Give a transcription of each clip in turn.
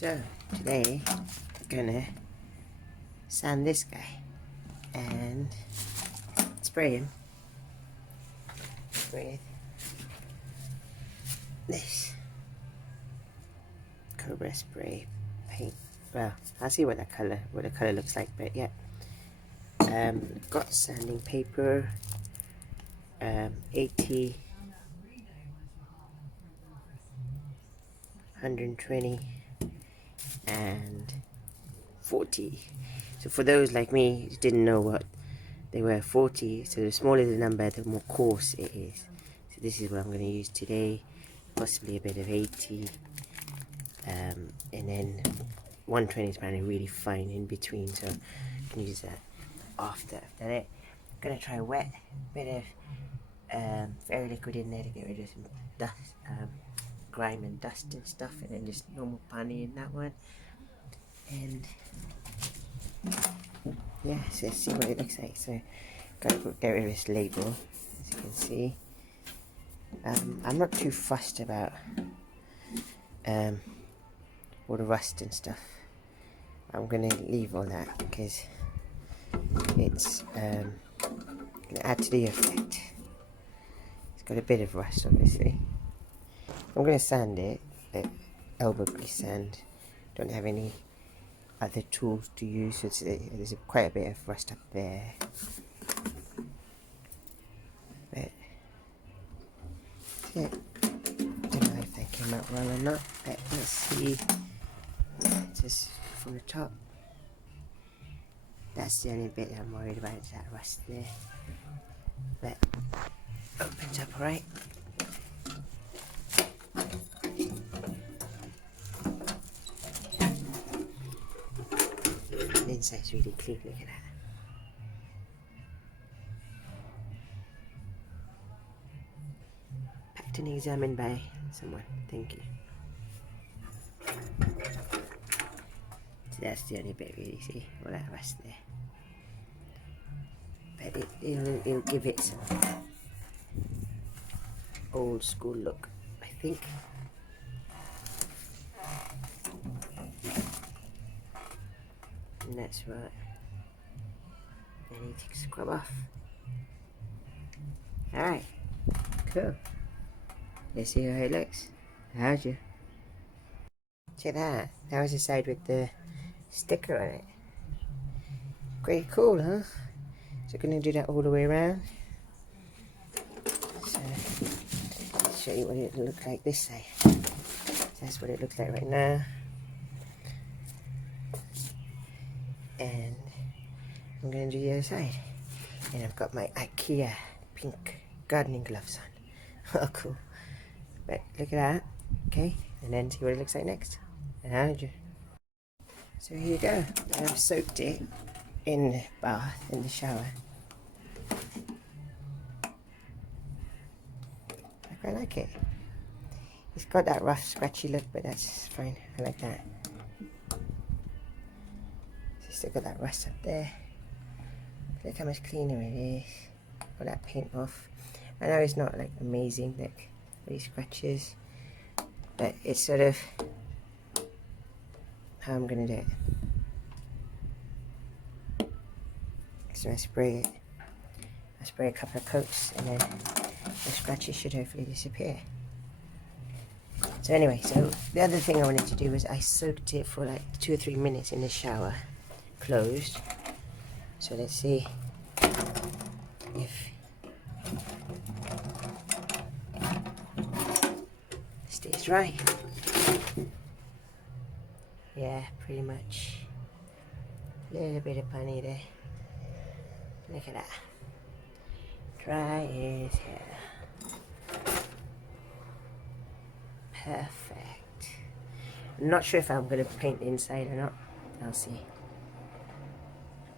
So today I'm gonna sand this guy and spray him with this Cobra spray paint. Well, I'll see what the color looks like, but yeah. Got sanding paper, 80, 120 and 40. So for those like me who didn't know what they were, 40, so the smaller the number the more coarse it is. So this is what I'm going to use today, possibly a bit of 80, and then 120 is apparently really fine in between, so I can use that after I've done it. I'm going to try wet a bit of fairy liquid in there to get rid of some dust, grime and dust and stuff, and then just normal pani in that one. And yeah, so let's see what it looks like. So gotta get rid of this label, as you can see. I'm not too fussed about all the rust and stuff. I'm gonna leave all that because it's gonna add to the effect. It's got a bit of rust, obviously. I'm gonna sand it, but elbow grease sand. Don't have any other tools to use, so there's quite a bit of rust up there. But yeah, don't know if that came out well or not, but let's see. Just from the top. That's the only bit I'm worried about, is that rust there. But opens up alright. The inside's really clean, look at that. Packed and examined by someone, thank you. So that's the only bit really, see, all that rust there. But it'll give it some old school look, I think. And that's right. I need to scrub off. Alright, cool. Let's see how it looks. How'd you? Check that. That was the side with the sticker on it. Pretty cool, huh? So we're going to do that all the way around. So, I'll show you what it looks like this side. So that's what it looks like right now. And I'm going to do the other side. And I've got my IKEA pink gardening gloves on. Oh, cool. But look at that. Okay, and then see what it looks like next. And how did you? So here you go. I've soaked it in the bath, in the shower. I quite like it. It's got that rough, scratchy look, but that's fine. I like that. It's still got that rust up there. Look how much cleaner it is. Got that paint off. I know it's not like amazing, like these scratches, but it's sort of how I'm gonna do it. So I spray it. I spray a couple of coats, and then the scratches should hopefully disappear. So anyway, so the other thing I wanted to do was I soaked it for like 2 or 3 minutes in the shower, closed. So let's see if it stays dry. Yeah, pretty much. A little bit of bunny there. Look at that. Dry as hell. Perfect. I'm not sure if I'm going to paint the inside or not. I'll see.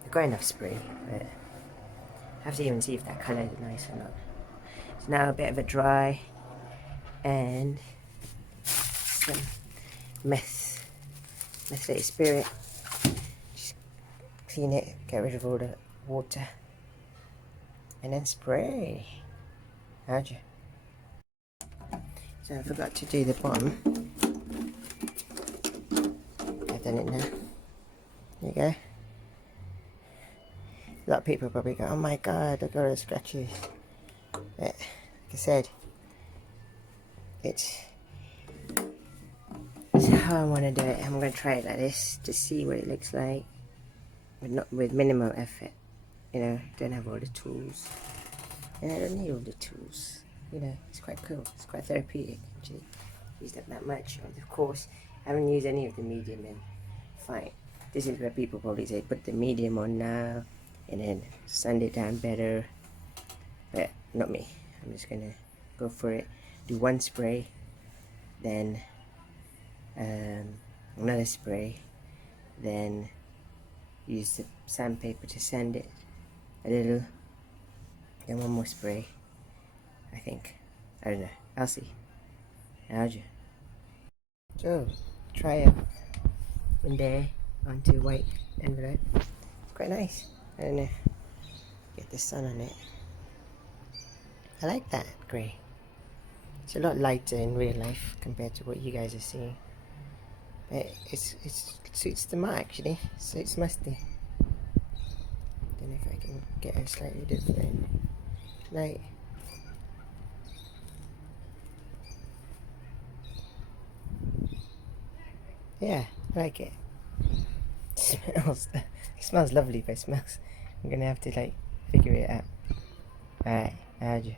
I've got enough spray, but I have to even see if that colour is nice or not. So now a bit of a dry and some methylated spirit. Just clean it, get rid of all the water, and then spray. How'd you? So I forgot to do the bottom. done it now. There you go. A lot of people probably go, oh my god, look at all the scratches. But like I said, it's how I want to do it. I'm going to try it like this to see what it looks like with minimal effort. You know, don't have all the tools. And I don't need all the tools. You know, it's quite cool. It's quite therapeutic actually. Used up that much. And of course, I haven't used any of the medium in. Fine. This is where people probably say put the medium on now and then sand it down better. But not me. I'm just gonna go for it. Do one spray, then another spray, then use the sandpaper to sand it a little, then one more spray. I think. I don't know. I'll see. How'd you? So try it in there onto white envelope. It's quite nice. I don't know. Get the sun on it. I like that grey. It's a lot lighter in real life compared to what you guys are seeing. But it suits the mark actually. Suits Mastis. Don't know if I can get a slightly different light. Yeah, I like it. It smells lovely, but it smells. I'm gonna have to like figure it out. Alright, how'd you?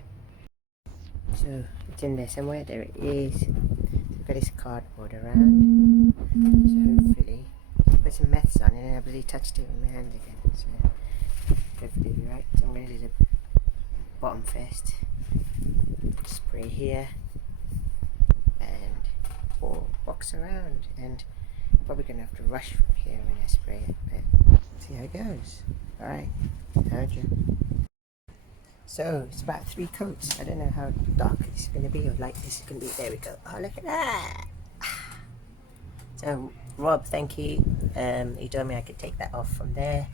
So it's in there somewhere. There it is. So I've got this cardboard around. So hopefully, put some meths on it, and I really touched it with my hand again. So hopefully it'll be right. So I'm gonna do the bottom first. Spray here and box around, and probably gonna have to rush from here when I spray it, but see how it goes. Alright, how'd you? So it's about 3 coats. I don't know how dark this is gonna be or light this is gonna be. There we go. Oh, look at that. So Rob, thank you. He told me I could take that off from there.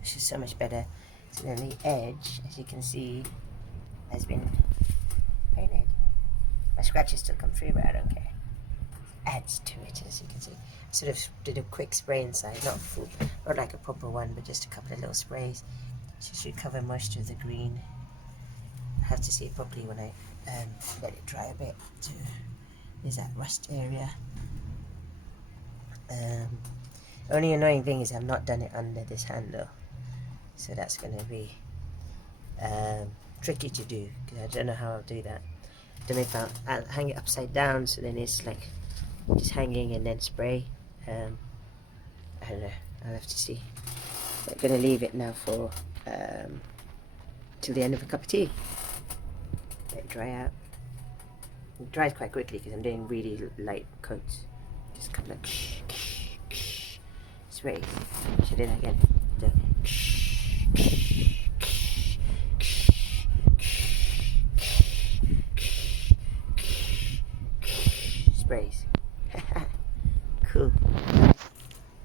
This is so much better. So then the edge, as you can see, has been painted. My scratches still come through, but I don't care. Adds to it, as you can see. I sort of did a quick spray inside, not full, not like a proper one, but just a couple of little sprays. So it should cover most of the green. I have to see it properly when I let it dry a bit. So there's that rust area. Only annoying thing is I've not done it under this handle, so that's going to be tricky to do because I don't know how I'll do that. Then if I'll hang it upside down, so then it's like just hanging and then spray. I don't know. I'll have to see. I'm going to leave it now for till the end of a cup of tea. Let it dry out. It dries quite quickly because I'm doing really light coats. Just a couple of sprays. Should do that again. So, sprays. Cool.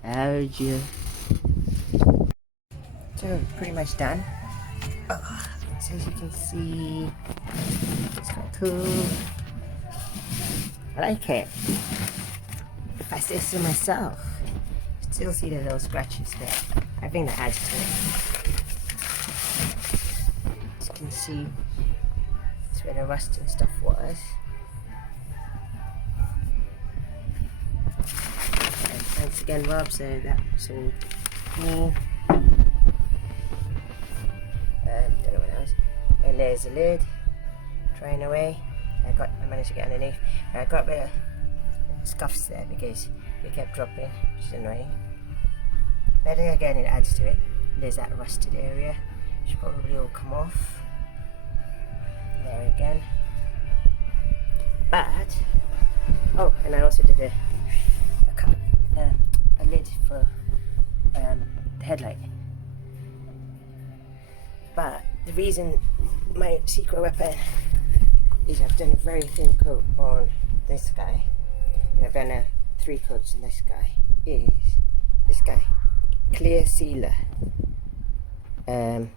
How'd you? So pretty much done. Oh, so as you can see, it's quite cool. I like it. If I say so myself, still see the little scratches there. I think that adds to it. As you can see, it's where the rust and stuff was. And thanks again, Rob. So that's all cool. Don't know what else. And there's the lid, drying away. I managed to get underneath. I got a bit of scuffs there because it kept dropping, which is annoying. But then again, it adds to it. There's that rusted area, should probably all come off. There again. But oh, and I also did a lid for the headlight. But the reason my secret weapon is I've done a very thin coat on this guy, and I've done 3 coats on this guy, is this guy, clear sealer. I've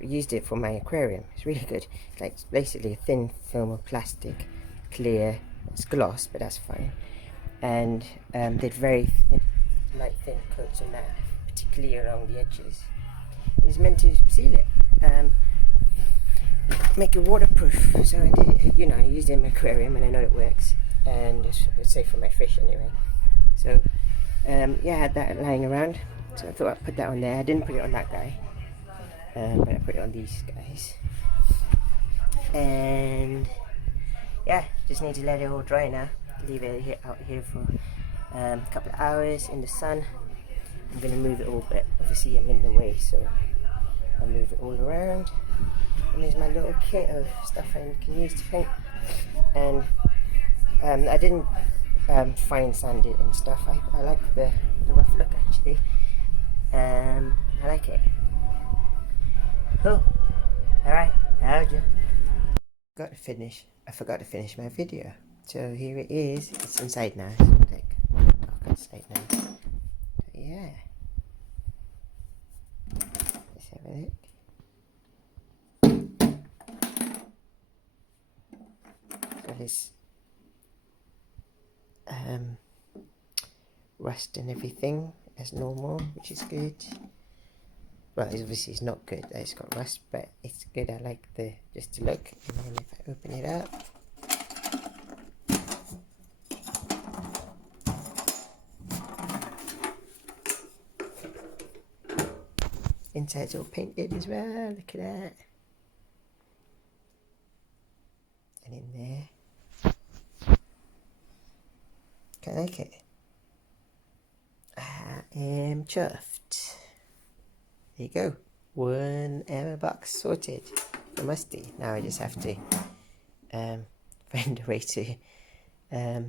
used it for my aquarium. It's really good. It's like basically a thin film of plastic, clear. It's gloss, but that's fine. And did very light thin coats on that, particularly around the edges. And it's meant to seal it, make it waterproof. So I did it, you know, I used it in my aquarium and I know it works, and it's safe for my fish anyway. So yeah, I had that lying around, so I thought I'd put that on there. I didn't put it on that guy, but I put it on these guys. And yeah, just need to let it all dry now. Leave it out here for a couple of hours in the sun. I'm going to move it all, but obviously I'm in the way, so I'll move it all around. And there's my little kit of stuff I can use to paint. And I didn't fine sand it and stuff. I like the rough look actually. I like it. Cool. Alright, how'd you? I forgot to finish my video. So here it is. It's inside now. It's like dark inside now. But yeah. Let's have a look. So this rust and everything as normal, which is good. Well, obviously it's not good that it's got rust, but it's good. I like just to look. And then if I open it up, inside's all painted as well. Look at that. And in there, I like it. I am chuffed. There you go. One ammo box sorted for Musty. Now I just have to find a way to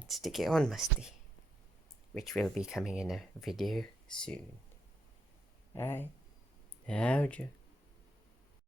stick it on Musty, which will be coming in a video soon. Alright. How'd you?